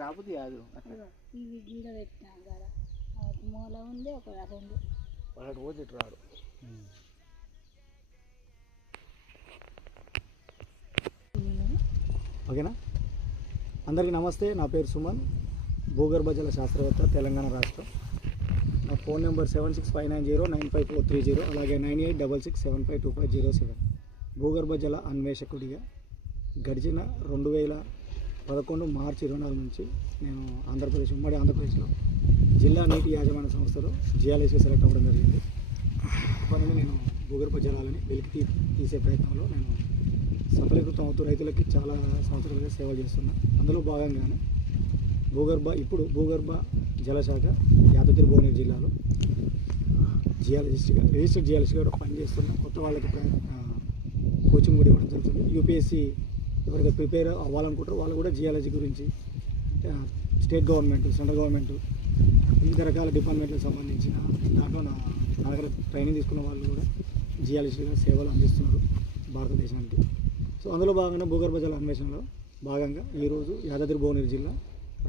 రాబుద్ది కాదు ఇవి గీడ పెట్టినా కాడ మూల ఉంది ఒక రెండు వాడు రోజు ఇటు రాడు. ఓకేనా. అందరికీ నమస్తే. నా పేరు సుమన్, భూగర్భ జల శాస్త్రవేత్త, తెలంగాణ రాష్ట్రం. నా ఫోన్ నెంబర్ 7659095430, అలాగే 9866752507. భూగర్భ జల అన్వేషకుడిగా గడిచిన 2011 మార్చి 24 నుంచి నేను ఉమ్మడి ఆంధ్రప్రదేశ్లో జిల్లా నీటి యాజమాన్య సంస్థలో జియాలజీ సెలెక్ట్ అవ్వడం జరిగింది. అప్పటి నుండి నేను భూగర్భ జలాలని వెలికి తీసే ప్రయత్నంలో నేను సఫలీకృతం అవుతూ రైతులకి చాలా సంవత్సరాలుగా సేవ చేస్తున్నా. అందులో భాగంగానే భూగర్భ జలశాఖ యాదాద్రి భువనగిరి జిల్లాలో రిజిస్టర్డ్ జియాలజిస్ట్గా పనిచేస్తున్న కొత్త వాళ్ళకి కోచింగ్ కూడా ఇవ్వడం జరుగుతుంది. యూపీఎస్సీ ఎవరైతే ప్రిపేర్ అవ్వాలనుకుంటారో వాళ్ళు కూడా జియాలజీ గురించి స్టేట్ గవర్నమెంట్, సెంట్రల్ గవర్నమెంట్, వివిధ రకాల డిపార్ట్మెంట్లకు సంబంధించిన దాంట్లో నా దగ్గర ట్రైనింగ్ తీసుకున్న వాళ్ళు కూడా జియాలజీగా సేవలు అందిస్తున్నారు భారతదేశానికి. సో అందులో భాగంగా భూగర్భ జల అన్వేషణలో భాగంగా ఈరోజు యాదాద్రి భువనగిరి జిల్లా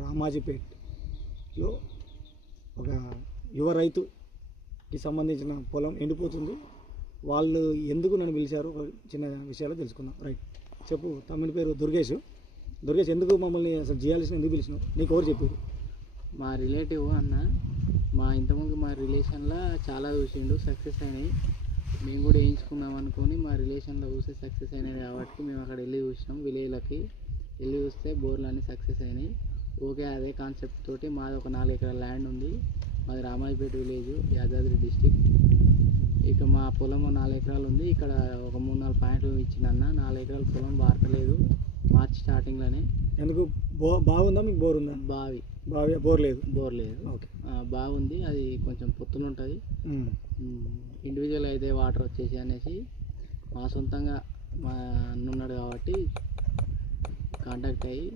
రామాజీపేట్లో ఒక యువ రైతుకి సంబంధించిన పొలం ఎండిపోతుంది. వాళ్ళు ఎందుకు నన్ను పిలిచారో ఒక చిన్న విషయాలు తెలుసుకుందాం. రైట్, చెప్పు. తమ్ముని పేరు దుర్గేష్. ఎందుకు మమ్మల్ని అసలు జియాలజీని ఎందుకు పిలిచినావు? నీకు ఎవరు చెప్పారు? మా రిలేటివ్ అన్న, ఇంతకుముందు మా రిలేషన్లో చాలా చూసిండు, సక్సెస్ అయినాయి. మేము కూడా వేయించుకుందాం అనుకొని మా రిలేషన్లో చూస్తే సక్సెస్ అయినాయి కాబట్టి మేము అక్కడ వెళ్ళి చూసినాం. విలేజ్లకి వెళ్ళి చూస్తే బోర్లు అన్నీ సక్సెస్ అయినాయి. ఓకే, అదే కాన్సెప్ట్ తోటి మాది ఒక 4 ఎకరాల ల్యాండ్ ఉంది. మాది రామాజీపేట విలేజ్, యాదాద్రి డిస్టిక్. ఇక మా పొలం 4 ఎకరాలు ఉంది. ఇక్కడ ఒక 3-4 పాయింట్లు ఇచ్చిందన్న. 4 ఎకరాల పొలం వాడతలేదు మార్చి స్టార్టింగ్లోనే. ఎందుకు? బాగుందా మీకు? బోర్ ఉందా? బోర్ లేదు. ఓకే, బాగుంది. అది కొంచెం పొత్తులు ఉంటుంది. ఇండివిజువల్ అయితే వాటర్ వచ్చేసి అనేసి మా సొంతంగా మా అన్నున్నాడు కాబట్టి కాంటాక్ట్ అయ్యి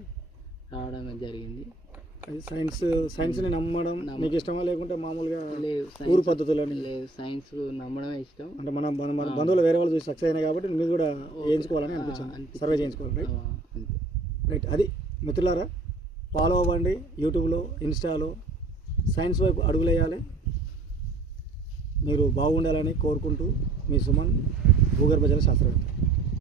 రావడం జరిగింది. సైన్స్ని నమ్మడం మీకు ఇష్టమా, లేకుంటే మామూలుగా లేదు ఊరు పద్ధతులని? లేదు, సైన్స్ నమ్మడమే ఇష్టం. అంటే మన బంధువులు వేరే వాళ్ళు చూసి సక్సెస్ అయినాయి కాబట్టి మీరు కూడా చేయించుకోవాలని అనిపించింది, సర్వే చేయించుకోవాలి. రైట్. అది మిత్రులారా, ఫాలో అవ్వండి. యూట్యూబ్లో, ఇన్స్టాలో సైన్స్ వైపు అడుగులేయాలి. మీరు బాగుండాలని కోరుకుంటూ మీ సుమన్, భూగర్భ జల శాస్త్రవేత్త.